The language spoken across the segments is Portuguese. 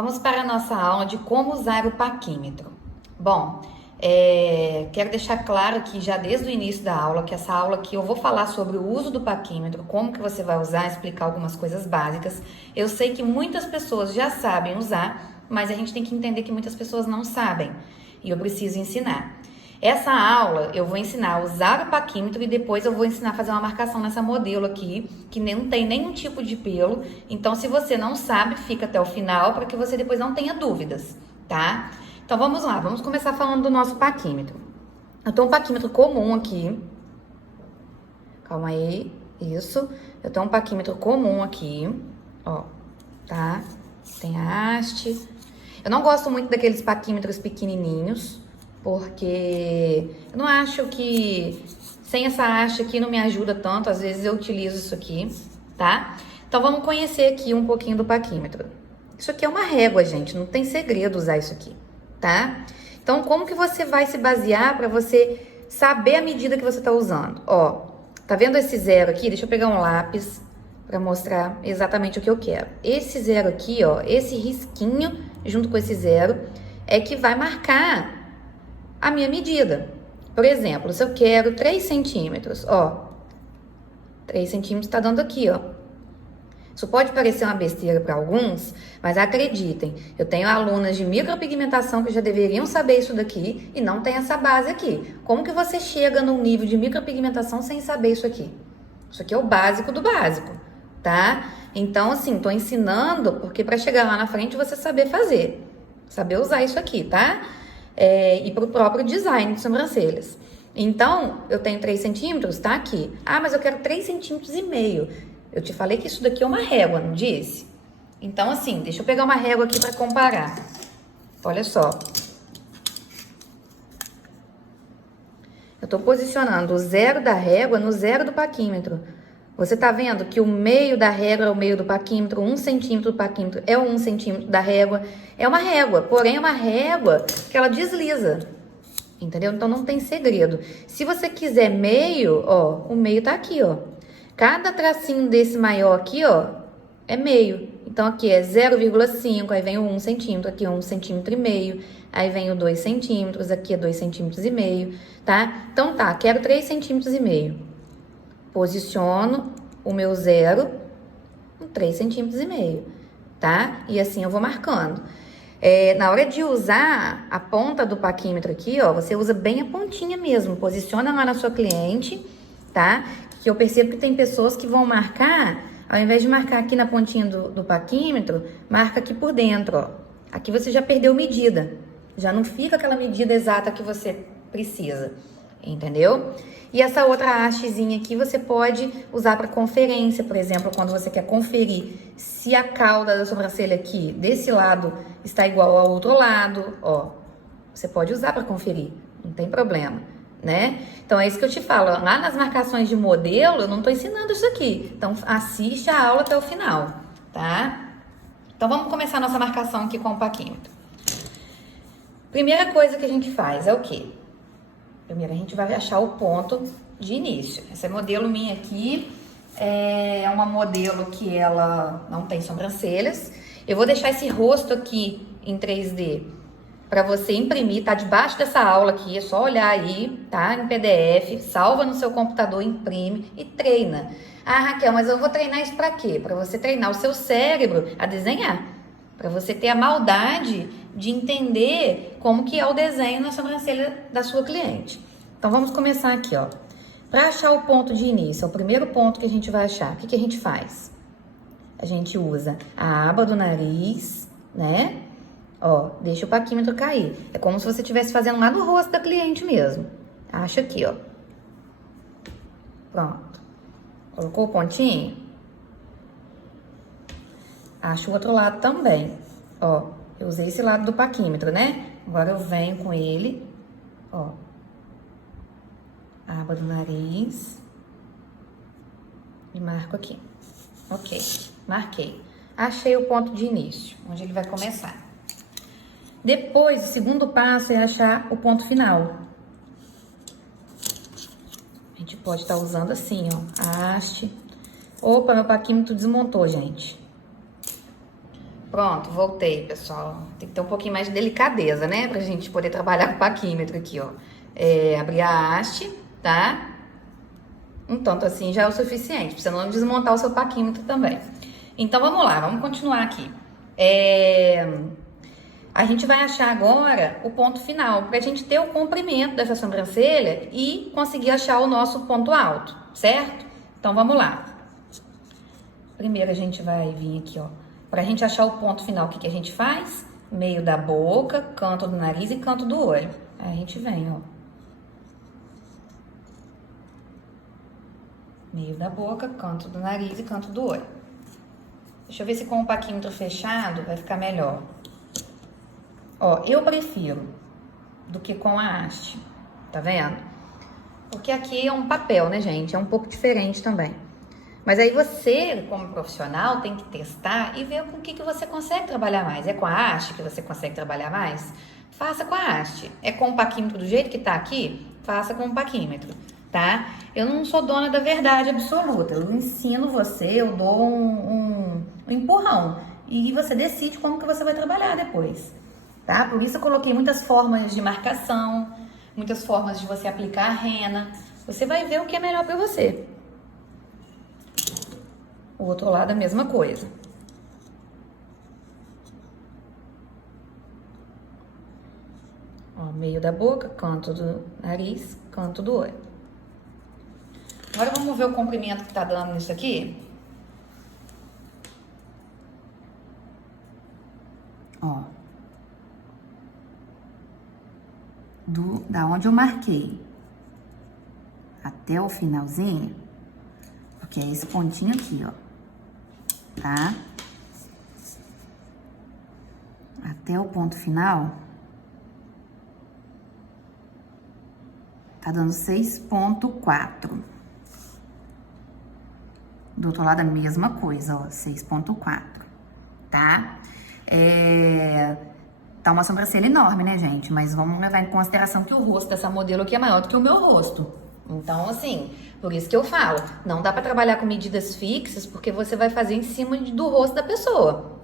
Vamos para a nossa aula de como usar o paquímetro. Bom, quero deixar claro aqui já desde o início da aula que essa aula aqui eu vou falar sobre o uso do paquímetro, como que você vai usar, explicar algumas coisas básicas. Eu sei que muitas pessoas já sabem usar, mas a gente tem que entender que muitas pessoas não sabem e eu preciso ensinar. Essa aula eu vou ensinar a usar o paquímetro e depois eu vou ensinar a fazer uma marcação nessa modelo aqui, que não tem nenhum tipo de pelo. Então, se você não sabe, fica até o final para que você depois não tenha dúvidas, tá? Então, vamos lá, vamos começar falando do nosso paquímetro. Eu tenho um paquímetro comum aqui. Calma aí, isso. Eu tenho um paquímetro comum aqui, ó, tá? Tem a haste. Eu não gosto muito daqueles paquímetros pequenininhos, porque eu não acho que sem essa haste aqui não me ajuda tanto, às vezes eu utilizo isso aqui, tá? Então vamos conhecer aqui um pouquinho do paquímetro. Isso aqui é uma régua, gente, não tem segredo usar isso aqui, tá? Então como que você vai se basear para você saber a medida que você tá usando? Ó, tá vendo esse zero aqui? Deixa eu pegar um lápis para mostrar exatamente o que eu quero. Esse zero aqui, ó, esse risquinho junto com esse zero é que vai marcar a minha medida. Por exemplo, se eu quero 3 centímetros, ó, 3 centímetros tá dando aqui, ó. Isso pode parecer uma besteira para alguns, mas acreditem, eu tenho alunas de micropigmentação que já deveriam saber isso daqui e não tem essa base aqui. Como que você chega num nível de micropigmentação sem saber isso aqui? Isso aqui é o básico do básico, tá? Então, assim, tô ensinando porque para chegar lá na frente você saber fazer, saber usar isso aqui, tá? E para o próprio design de sobrancelhas. Então, eu tenho 3 centímetros, tá aqui. Ah, mas eu quero 3,5 centímetros. Eu te falei que isso daqui é uma régua, não disse? Então, assim, deixa eu pegar uma régua aqui para comparar. Olha só. Eu tô posicionando o zero da régua no zero do paquímetro. Você tá vendo que o meio da régua é o meio do paquímetro, 1 centímetro do paquímetro é o 1 centímetro da régua. É uma régua, porém é uma régua que ela desliza, entendeu? Então não tem segredo. Se você quiser meio, ó, o meio tá aqui, ó. Cada tracinho desse maior aqui, ó, é meio. Então aqui é 0,5, aí vem o 1 centímetro, aqui é 1,5 centímetros, aí vem o 2 centímetros, aqui é 2,5 centímetros, tá? Então tá, quero 3,5 centímetros. Posiciono o meu zero com 3,5 centímetros, tá? E assim eu vou marcando. Na hora de usar a ponta do paquímetro aqui, ó, você usa bem a pontinha mesmo. Posiciona lá na sua cliente, tá? Que eu percebo que tem pessoas que vão marcar, ao invés de marcar aqui na pontinha do paquímetro, marca aqui por dentro, ó. Aqui você já perdeu medida. Já não fica aquela medida exata que você precisa, entendeu? E essa outra hastezinha aqui você pode usar para conferência, por exemplo, quando você quer conferir se a cauda da sobrancelha aqui desse lado está igual ao outro lado, ó. Você pode usar para conferir, não tem problema, né? Então é isso que eu te falo, lá nas marcações de modelo, eu não tô ensinando isso aqui. Então assiste a aula até o final, tá? Então vamos começar a nossa marcação aqui com o paquímetro. Primeira coisa que a gente faz é o quê? Primeiro a gente vai achar o ponto de início. Essa modelo minha aqui é uma modelo que ela não tem sobrancelhas. Eu vou deixar esse rosto aqui em 3D para você imprimir, tá debaixo dessa aula aqui, é só olhar aí, tá? Em PDF, salva no seu computador, imprime e treina. Ah, Raquel, mas eu vou treinar isso para quê? Para você treinar o seu cérebro a desenhar, para você ter a maldade de entender como que é o desenho na sobrancelha da sua cliente. Então, vamos começar aqui, ó. Para achar o ponto de início, é o primeiro ponto que a gente vai achar. O que a gente faz? A gente usa a aba do nariz, né? Ó, deixa o paquímetro cair. É como se você estivesse fazendo lá no rosto da cliente mesmo. Acha aqui, ó. Pronto. Colocou o pontinho? Acho o outro lado também. Ó, eu usei esse lado do paquímetro, né? Agora eu venho com ele, ó. Aba do nariz. E marco aqui. Ok, marquei. Achei o ponto de início, onde ele vai começar. Depois, o segundo passo é achar o ponto final. A gente pode estar usando assim, ó, a haste. Opa, meu paquímetro desmontou, gente. Pronto, voltei, pessoal. Tem que ter um pouquinho mais de delicadeza, né? Pra gente poder trabalhar com o paquímetro aqui, ó. Abrir a haste, tá? Um tanto assim já é o suficiente, pra você não desmontar o seu paquímetro também. Então, vamos lá, vamos continuar aqui. A gente vai achar agora o ponto final, pra gente ter o comprimento dessa sobrancelha e conseguir achar o nosso ponto alto, certo? Então, vamos lá. Primeiro, a gente vai vir aqui, ó. Pra gente achar o ponto final, o que a gente faz? Meio da boca, canto do nariz e canto do olho. Aí a gente vem, ó. Meio da boca, canto do nariz e canto do olho. Deixa eu ver se com o paquímetro fechado vai ficar melhor. Ó, eu prefiro do que com a haste, tá vendo? Porque aqui é um papel, né, gente? É um pouco diferente também. Mas aí você, como profissional, tem que testar e ver com o que você consegue trabalhar mais. É com a haste que você consegue trabalhar mais? Faça com a haste. É com o paquímetro do jeito que tá aqui? Faça com o paquímetro, tá? Eu não sou dona da verdade absoluta. Eu ensino você, eu dou um empurrão. E você decide como que você vai trabalhar depois, tá? Por isso eu coloquei muitas formas de marcação, muitas formas de você aplicar a rena. Você vai ver o que é melhor pra você. O outro lado a mesma coisa. Ó, meio da boca, canto do nariz, canto do olho. Agora vamos ver o comprimento que tá dando nisso aqui. Ó. Da onde eu marquei até o finalzinho, porque é esse pontinho aqui, ó, tá? Até o ponto final, tá dando 6,4. Do outro lado a mesma coisa, ó, 6,4, tá? Tá uma sobrancelha enorme, né, gente? Mas vamos levar em consideração que o rosto dessa modelo aqui é maior do que o meu rosto. Então, assim, por isso que eu falo, não dá pra trabalhar com medidas fixas, porque você vai fazer em cima do rosto da pessoa,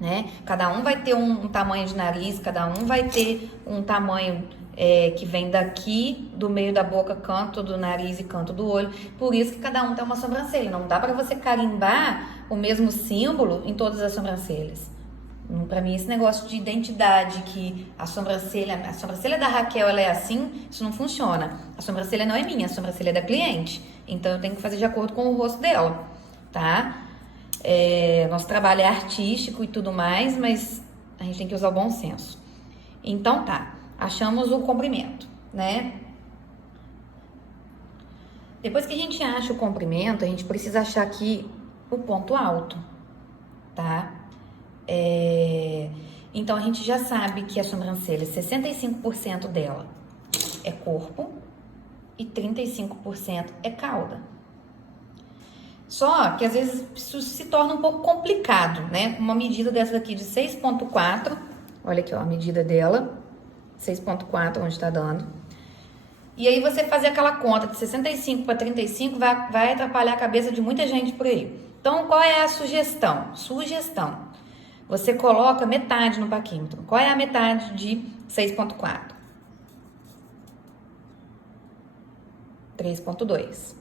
né? Cada um vai ter um tamanho de nariz, cada um vai ter um tamanho que vem daqui, do meio da boca, canto do nariz e canto do olho. Por isso que cada um tem uma sobrancelha. Não dá pra você carimbar o mesmo símbolo em todas as sobrancelhas. Pra mim, esse negócio de identidade, que a sobrancelha da Raquel, ela é assim, isso não funciona. A sobrancelha não é minha, a sobrancelha é da cliente. Então, eu tenho que fazer de acordo com o rosto dela, tá? Nosso trabalho é artístico e tudo mais, mas a gente tem que usar o bom senso. Então, tá. Achamos o comprimento, né? Depois que a gente acha o comprimento, a gente precisa achar aqui o ponto alto, tá? Então, a gente já sabe que a sobrancelha, 65% dela é corpo e 35% é cauda. Só que, às vezes, isso se torna um pouco complicado, né? Uma medida dessa daqui de 6,4, olha aqui, ó, a medida dela, 6,4, onde tá dando. E aí, você fazer aquela conta de 65 para 35 vai atrapalhar a cabeça de muita gente por aí. Então, qual é a sugestão? Você coloca metade no paquímetro. Qual é a metade de 6,4? 3,2.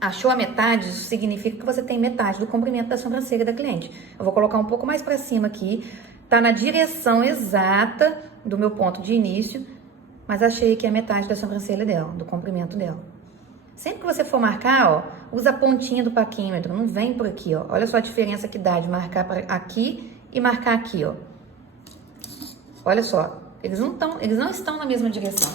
Achou a metade? Isso significa que você tem metade do comprimento da sobrancelha da cliente. Eu vou colocar um pouco mais pra cima aqui. Tá na direção exata do meu ponto de início, mas achei que é metade da sobrancelha dela, do comprimento dela. Sempre que você for marcar, ó, usa a pontinha do paquímetro, não vem por aqui, ó. Olha só a diferença que dá de marcar aqui e marcar aqui, ó. Olha só, eles não estão na mesma direção.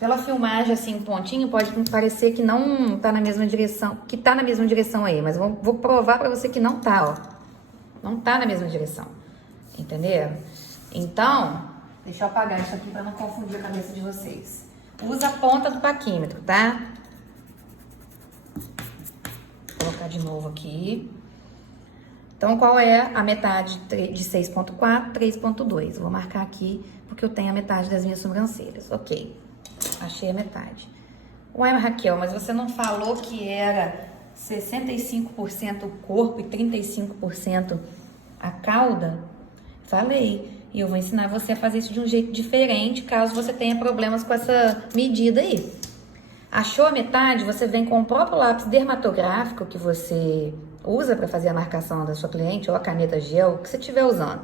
Pela filmagem, assim, pontinho, pode parecer que não tá na mesma direção, que tá na mesma direção aí, mas vou provar pra você que não tá, ó. Não tá na mesma direção, entenderam? Então, deixa eu apagar isso aqui pra não confundir a cabeça de vocês. Usa a ponta do paquímetro, tá? Vou colocar de novo aqui. Então, qual é a metade de 6,4? 3,2. Vou marcar aqui, porque eu tenho a metade das minhas sobrancelhas. Ok, achei a metade. Ué, Raquel, mas você não falou que era 65% corpo e 35% a cauda, falei. E eu vou ensinar você a fazer isso de um jeito diferente, caso você tenha problemas com essa medida aí. Achou a metade? Você vem com o próprio lápis dermatográfico que você usa para fazer a marcação da sua cliente, ou a caneta gel, o que você estiver usando.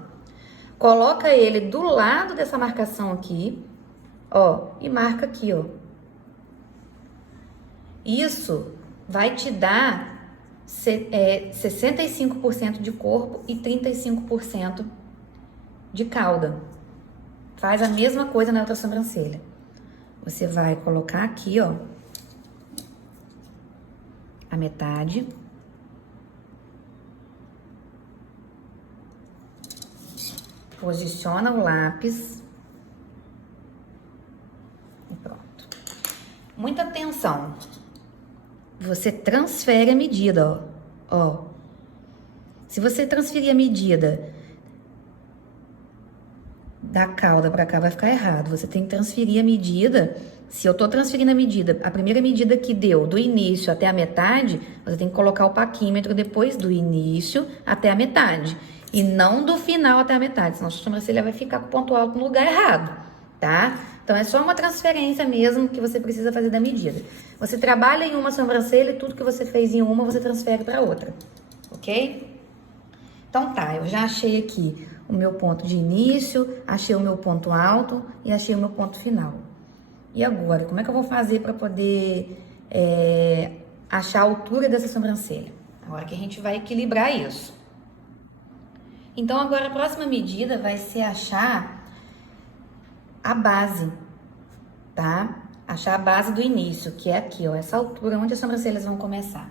Coloca ele do lado dessa marcação aqui, ó, e marca aqui, ó. Isso vai te dar 65% de corpo e 35% de cauda. Faz a mesma coisa na outra sobrancelha. Você vai colocar aqui, ó, a metade. Posiciona o lápis. E pronto. Muita atenção. Você transfere a medida, ó. Se você transferir a medida da cauda pra cá, vai ficar errado. Você tem que transferir a medida. Se eu tô transferindo a medida, a primeira medida que deu do início até a metade, você tem que colocar o paquímetro depois do início até a metade. E não do final até a metade, senão a sua sobrancelha vai ficar com o ponto alto no lugar errado, tá? Então, é só uma transferência mesmo que você precisa fazer da medida. Você trabalha em uma sobrancelha e tudo que você fez em uma, você transfere para outra, ok? Então, tá, eu já achei aqui o meu ponto de início, achei o meu ponto alto e achei o meu ponto final. E agora, como é que eu vou fazer para poder achar a altura dessa sobrancelha? Agora que a gente vai equilibrar isso. Então, agora a próxima medida vai ser achar a base, tá? Achar a base do início, que é aqui, ó, essa altura onde as sobrancelhas vão começar.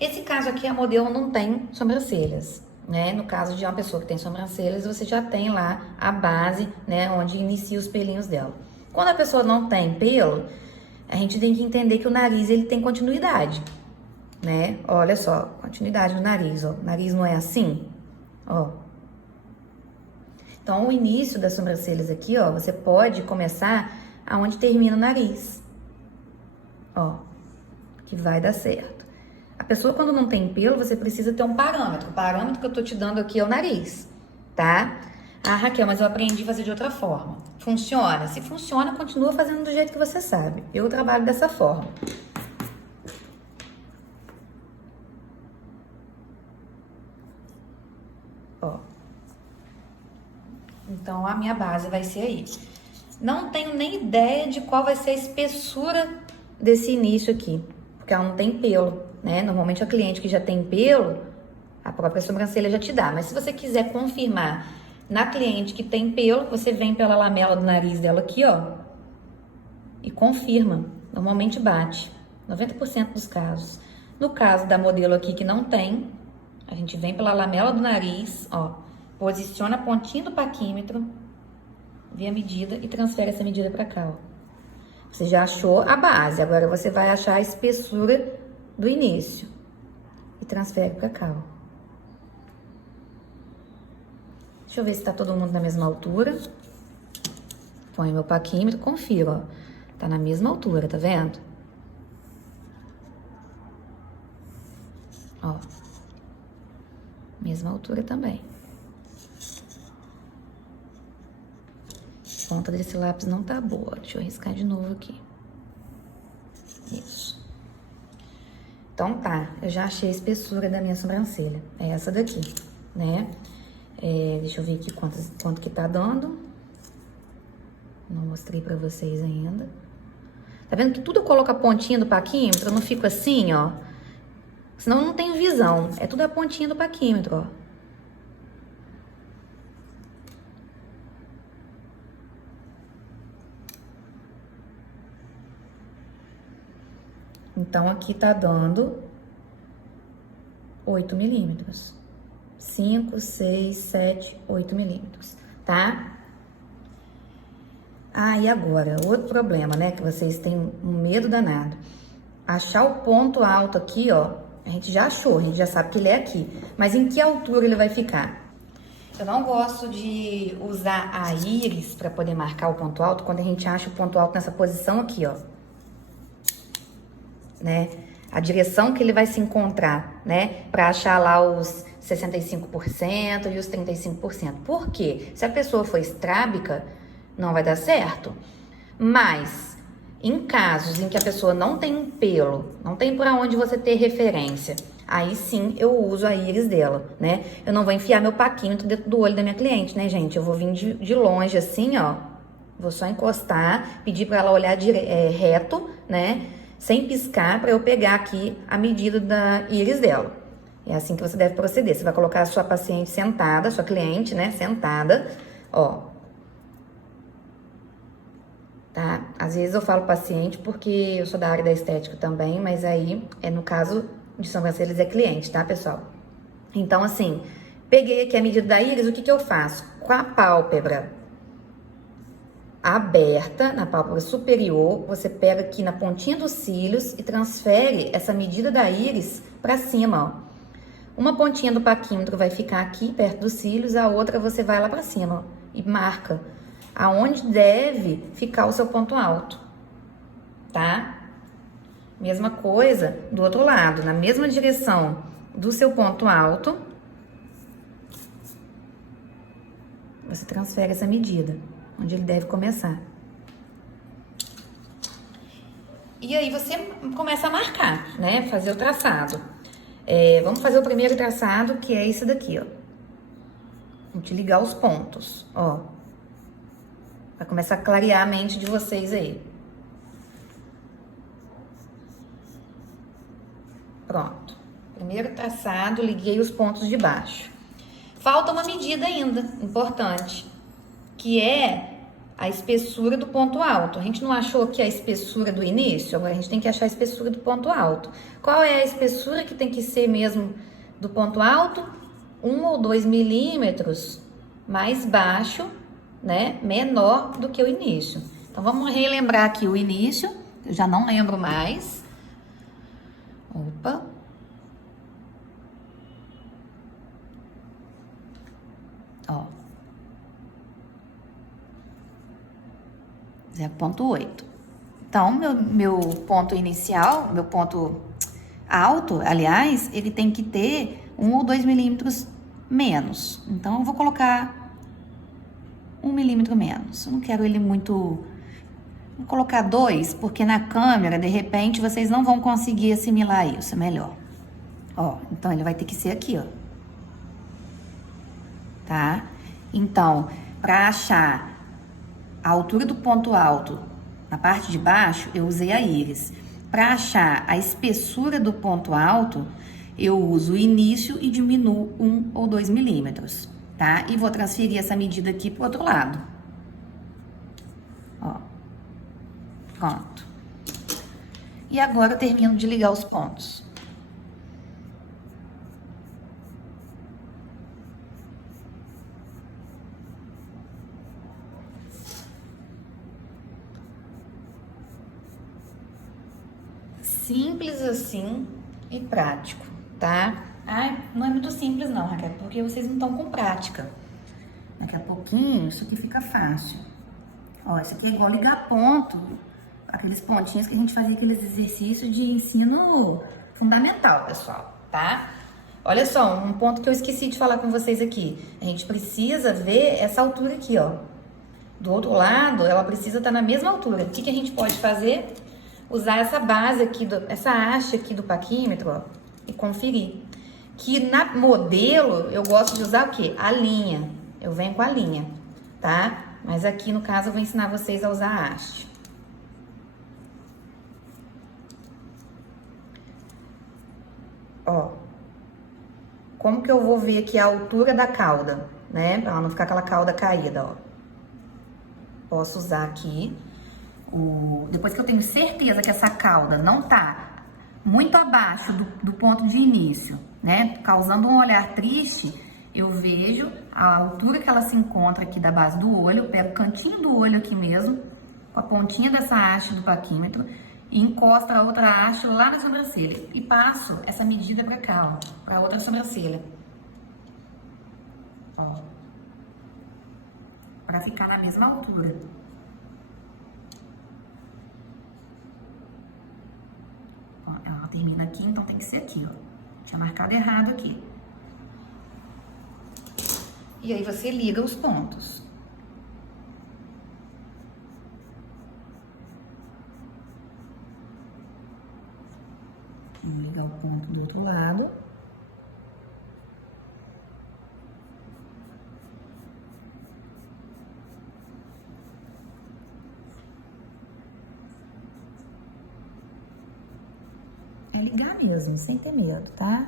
Esse caso aqui, a modelo não tem sobrancelhas, né? No caso de uma pessoa que tem sobrancelhas, você já tem lá a base, né, onde inicia os pelinhos dela. Quando a pessoa não tem pelo, a gente tem que entender que o nariz, ele tem continuidade, né? Olha só, continuidade do nariz, ó. O nariz não é assim, ó. Então, o início das sobrancelhas aqui, ó, você pode começar aonde termina o nariz. Ó, que vai dar certo. A pessoa, quando não tem pelo, você precisa ter um parâmetro. O parâmetro que eu tô te dando aqui é o nariz, tá? Ah, Raquel, mas eu aprendi a fazer de outra forma. Funciona? Se funciona, continua fazendo do jeito que você sabe. Eu trabalho dessa forma. Ó. Então, a minha base vai ser aí. Não tenho nem ideia de qual vai ser a espessura desse início aqui, porque ela não tem pelo, né? Normalmente, a cliente que já tem pelo, a própria sobrancelha já te dá. Mas se você quiser confirmar na cliente que tem pelo, você vem pela lamela do nariz dela aqui, ó, e confirma. Normalmente bate, 90% dos casos. No caso da modelo aqui que não tem, a gente vem pela lamela do nariz, ó, posiciona a pontinha do paquímetro, vê a medida e transfere essa medida para cá, ó. Você já achou a base, agora você vai achar a espessura do início e transfere para cá, ó. Deixa eu ver se tá todo mundo na mesma altura. Põe meu paquímetro, confiro, ó. Tá na mesma altura, tá vendo? Ó. Mesma altura também. A ponta desse lápis não tá boa. Deixa eu riscar de novo aqui. Isso. Então tá, eu já achei a espessura da minha sobrancelha. É essa daqui, né? Deixa eu ver aqui quanto que tá dando. Não mostrei pra vocês ainda. Tá vendo que tudo eu coloco a pontinha do paquímetro, eu não fico assim, ó. Senão eu não tenho visão. É tudo a pontinha do paquímetro, ó. Então, aqui tá dando 8 milímetros. 5, 6, 7, 8 milímetros, tá? Ah, e agora? Outro problema, né? Que vocês têm um medo danado. Achar o ponto alto aqui, ó. A gente já achou, a gente já sabe que ele é aqui. Mas em que altura ele vai ficar? Eu não gosto de usar a íris para poder marcar o ponto alto quando a gente acha o ponto alto nessa posição aqui, ó. Né? a direção que ele vai se encontrar, né? Para achar lá os 65% e os 35%. Por quê? Se a pessoa for estrábica, não vai dar certo. Mas, em casos em que a pessoa não tem um pelo, não tem para onde você ter referência, aí sim eu uso a íris dela, né? Eu não vou enfiar meu paquímetro dentro do olho da minha cliente, né, gente? Eu vou vir de longe assim, ó. Vou só encostar, pedir para ela olhar reto, né? Sem piscar, para eu pegar aqui a medida da íris dela. É assim que você deve proceder. Você vai colocar a sua paciente sentada, sua cliente, né, sentada, ó. Tá? Às vezes eu falo paciente porque eu sou da área da estética também, mas aí, no caso de sobrancelhas, é cliente, tá, pessoal? Então, assim, peguei aqui a medida da íris, o que que eu faço? Com a pálpebra aberta, na pálpebra superior, você pega aqui na pontinha dos cílios e transfere essa medida da íris pra cima, ó. Uma pontinha do paquímetro vai ficar aqui perto dos cílios, a outra você vai lá pra cima, ó, e marca aonde deve ficar o seu ponto alto, tá? Mesma coisa do outro lado, na mesma direção do seu ponto alto, você transfere essa medida, onde ele deve começar. E aí você começa a marcar, né? Fazer o traçado. Vamos fazer o primeiro traçado, que é esse daqui, ó. Vamos te ligar os pontos, ó. Vai começar a clarear a mente de vocês aí. Pronto. Primeiro traçado, liguei os pontos de baixo. Falta uma medida ainda, importante, que é a espessura do ponto alto. A gente não achou que a espessura do início? Agora a gente tem que achar a espessura do ponto alto. Qual é a espessura que tem que ser mesmo do ponto alto? 1 ou 2 milímetros mais baixo, né? Menor do que o início. Então vamos relembrar aqui o início. Eu já não lembro mais. Opa. Ó. 0,8. Então, meu ponto inicial, meu ponto alto, aliás, ele tem que ter 1 ou 2 milímetros menos. Então, eu vou colocar 1 milímetro menos. Eu não quero ele muito... Vou colocar 2, porque na câmera, de repente, vocês não vão conseguir assimilar isso, é melhor. Ó, então ele vai ter que ser aqui, ó. Tá? Então, para achar a altura do ponto alto na parte de baixo, eu usei a íris. Para achar a espessura do ponto alto, eu uso o início e diminuo 1 ou 2 milímetros, tá? E vou transferir essa medida aqui pro outro lado. Ó. Pronto. E agora eu termino de ligar os pontos. Simples assim e prático, tá? Ai, não é muito simples não, Raquel, porque vocês não estão com prática. Daqui a pouquinho isso aqui fica fácil. Ó, isso aqui é igual ligar ponto, aqueles pontinhos que a gente fazia aqueles exercícios de ensino fundamental, pessoal, tá? Olha só, um ponto que eu esqueci de falar com vocês aqui. A gente precisa ver essa altura aqui, ó. Do outro lado, ela precisa estar na mesma altura. O que a gente pode fazer? Usar essa base aqui, essa haste aqui do paquímetro, ó, e conferir. Que na modelo, eu gosto de usar o quê? A linha. Eu venho com a linha, tá? Mas aqui, no caso, eu vou ensinar vocês a usar a haste. Ó. Como que eu vou ver aqui a altura da cauda, né? Pra ela não ficar aquela cauda caída, ó. Posso usar aqui. Depois que eu tenho certeza que essa cauda não tá muito abaixo do ponto de início, né? Causando um olhar triste, eu vejo a altura que ela se encontra aqui da base do olho, eu pego o cantinho do olho aqui mesmo, com a pontinha dessa haste do paquímetro, e encosto a outra haste lá na sobrancelha. E passo essa medida pra cá, ó, pra outra sobrancelha. Ó. Pra ficar na mesma altura. Ela termina aqui, então tem que ser aqui, ó. Tinha marcado errado aqui. E aí você liga os pontos. Vou ligar o ponto do outro lado. É ligar mesmo, sem ter medo, tá?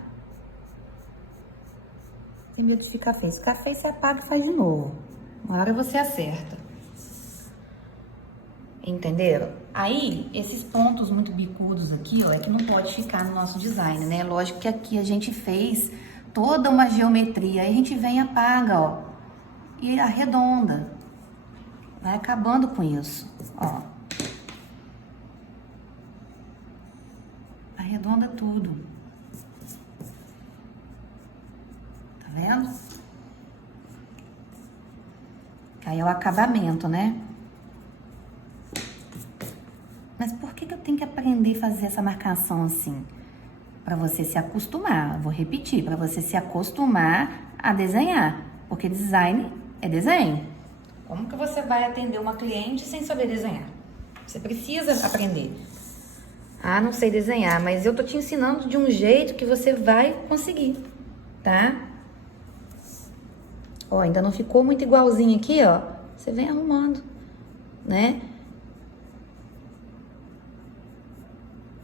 Tem medo de ficar feio. Se ficar feio, você apaga e faz de novo. Uma hora você acerta. Entenderam? Aí, esses pontos muito bicudos aqui, ó, é que não pode ficar no nosso design, né? Lógico que aqui a gente fez toda uma geometria. Aí a gente vem e apaga, ó. E arredonda. Vai acabando com isso, ó. Arredonda tudo. Tá vendo? Aí é o acabamento, né? Mas por que eu tenho que aprender a fazer essa marcação assim? Para você se acostumar, vou repetir, para você se acostumar a desenhar, porque design é desenho. Como que você vai atender uma cliente sem saber desenhar? Você precisa aprender. Ah, não sei desenhar, mas eu tô te ensinando de um jeito que você vai conseguir, tá? Ó, ainda não ficou muito igualzinho aqui, ó. Você vem arrumando, né?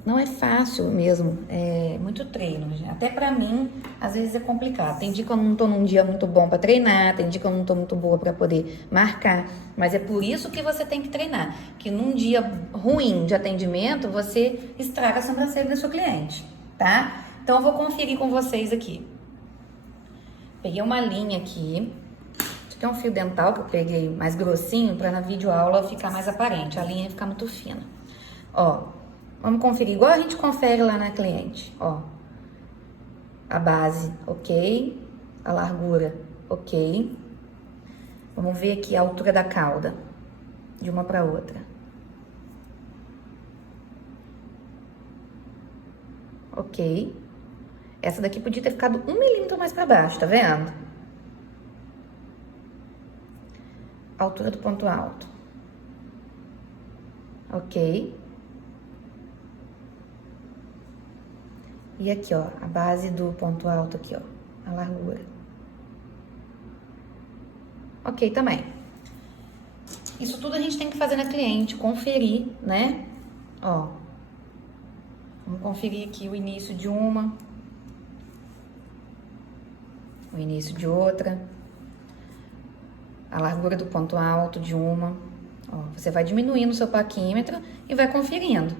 Não é fácil mesmo, é muito treino. Até pra mim, às vezes é complicado. Tem dia que eu não tô num dia muito bom pra treinar, tem dia que eu não tô muito boa pra poder marcar. Mas é por isso que você tem que treinar. Que num dia ruim de atendimento, você estraga a sobrancelha do seu cliente, tá? Então eu vou conferir com vocês aqui. Peguei uma linha aqui. Isso aqui é um fio dental que eu peguei mais grossinho pra na videoaula ficar mais aparente. A linha ficar muito fina. Ó. Vamos conferir igual a gente confere lá na cliente, ó. A base, ok. A largura, ok. Vamos ver aqui a altura da cauda, de uma para outra. Ok. Essa daqui podia ter ficado 1 milímetro mais para baixo, tá vendo? Altura do ponto alto. Ok. E aqui, ó, a base do ponto alto aqui, ó, a largura. Ok, também. Isso tudo a gente tem que fazer na cliente, conferir, né? Ó, vamos conferir aqui o início de uma, o início de outra, a largura do ponto alto de uma. Ó, você vai diminuindo o seu paquímetro e vai conferindo.